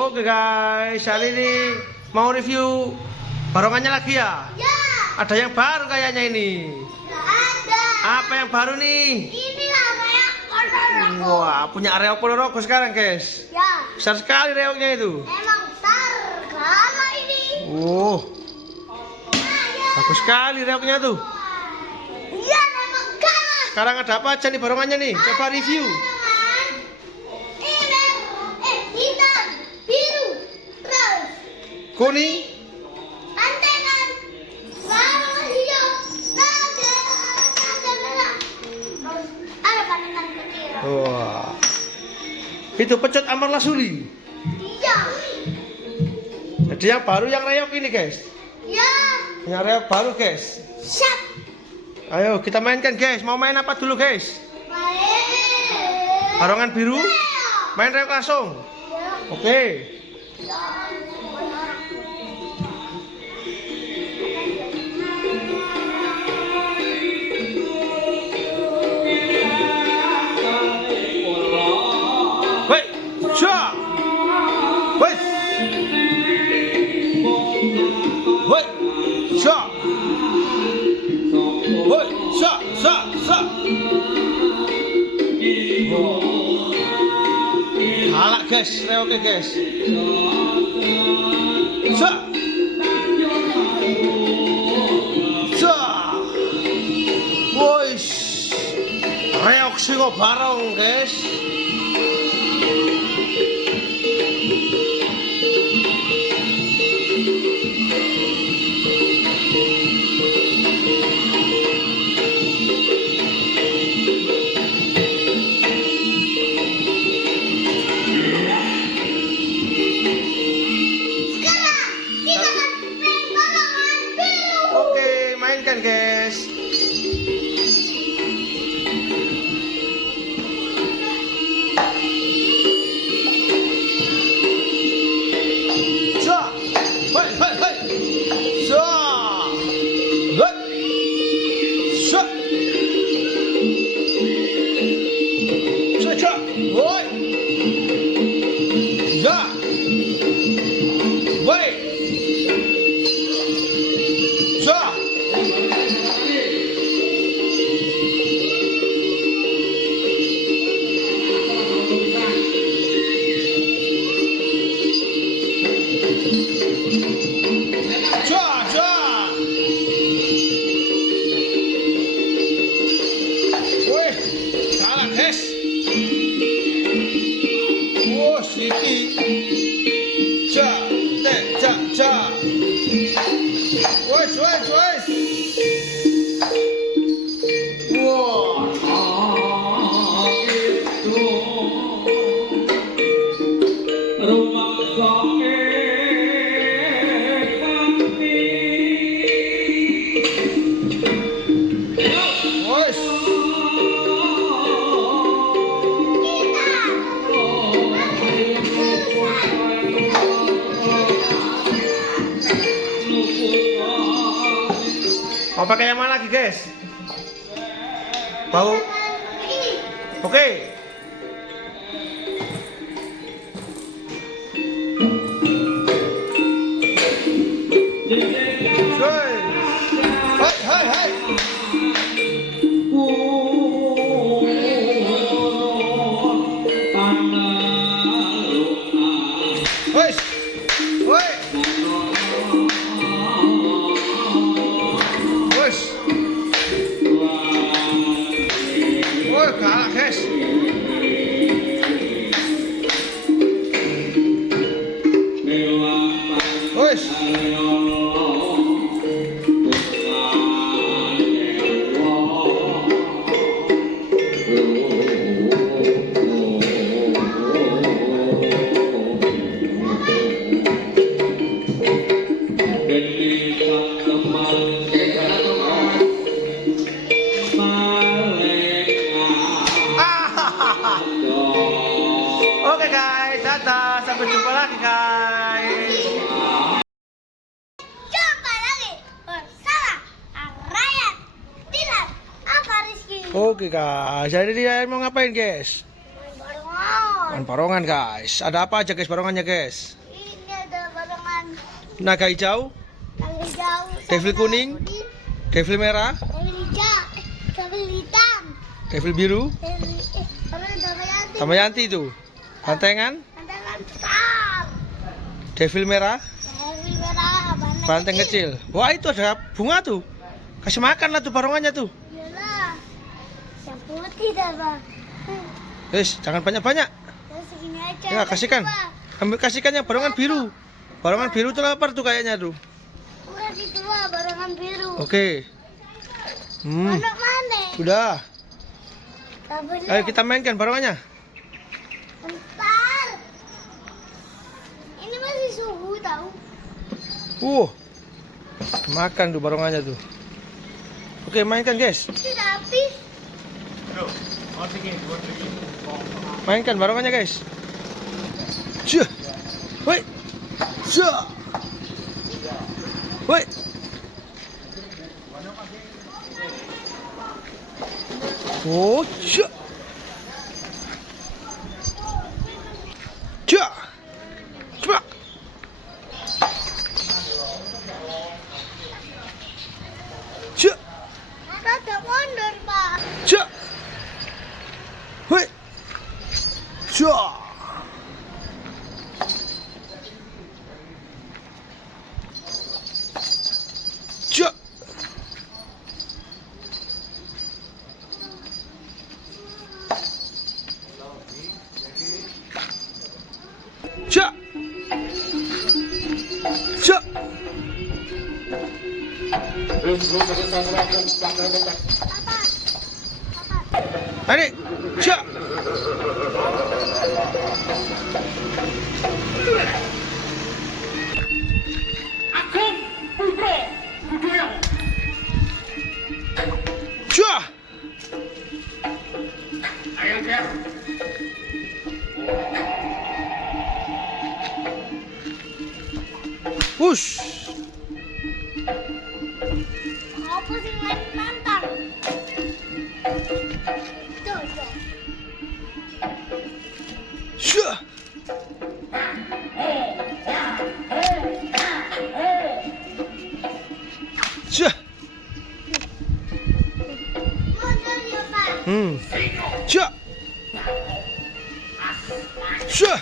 Oke guys, hari ini mau review barongannya lagi ya? Ya. Ada yang baru kayaknya ini. Nggak ada. Apa yang baru nih? Ini lah kayak Ponorogo. Wah, punya reok Ponorogo sekarang guys. Ya. Besar sekali reoknya itu. Emang besar kalau ini. Bagus sekali reoknya tuh. Iya memang ganas. Sekarang ada apa aja nih barongannya nih? Coba review. Ini hitam, biru, terus Kuning. antenan, warna hijau, ada merah. Terus ada panengan kecil. Wah. Itu pecot Amar Lasuli. Iya. Jadi yang baru yang reok ini guys. Ya. Yang reok baru guys. Siap. Ayo kita mainkan guys. Mau main apa dulu guys? Baik. Barongan biru. Main reok langsung. Oke. Wait, shot. Wait. Wait, shot. Wait, shot, shot, shot. Kalah guys, reoke guys. Shot. Shot. Woi, reok singo barong guys. Oke, mainkan guys. Shot. Hei, hei, hei. Shot. Hei. Shot. Shot, shot. Hoi. Ya. Wait. Shot. Shot, shot. Wih, kalah guys. Oh, Siti. Ja, ja, ja. Woi, woi, woi. Wah. Woi. Mau pakai yang mana lagi guys? Mau? Oke. Hai, hai, hai. Woi. Woi. Woi. Woi, kalah guys. Woi. Oke guys, dadah. Sampai jumpa lagi guys. Jumpa lagi bersama Ryan, Dilan, apa Rizky? Oke guys, jadi dia mau ngapain guys? Main barengan. barongan. Barongan guys. Ada apa aja guys barongannya guys? Ini ada barongan Naga hijau, yang hijau, Devil sama kuning. kuning, devil merah, devil hijau, devil hitam, devil biru, Damayanti, Damayanti itu. Bantengan, bantangan besar, devil merah, devil merah, banteng kecil. Wah itu ada bunga tuh. Kasih makan lah tuh barongannya tuh. Iyalah, yang putih dah bang. Guys, jangan banyak-banyak. Terus segini aja. Ya kasihkan. Ambil kasihkan yang barongan biru. Barongan biru tuh lapar tuh kayaknya tuh. Kasih dua barongan biru. Oke. Mana mana? Sudah. Tak boleh. Ayo kita mainkan barongannya. Bentar. Ini masih suhu tahu. Makan tuh barongannya tuh. Oke, mainkan guys. Sudah habis. Mainkan barongannya guys. Syah. Woi. Syah. Woi. Oh, syah. Syah. Coba. Syah. Ada mundur pak. Syah. Woi. Syah. Syah. Syah. Syah. Tarik. Syah. Syah. Wush. Apa sih main nantang? Tuh, tuh. Syah. Syah. Mundur ya pak. Syah. Syah.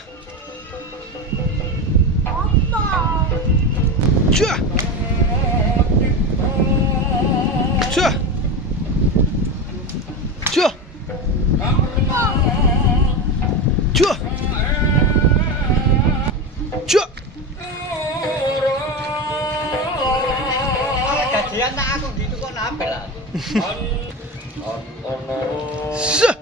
Apa? Syah. Syah. Syah. Syah. Syah. Gajian tak aku gitu kok nampil lah. Syah.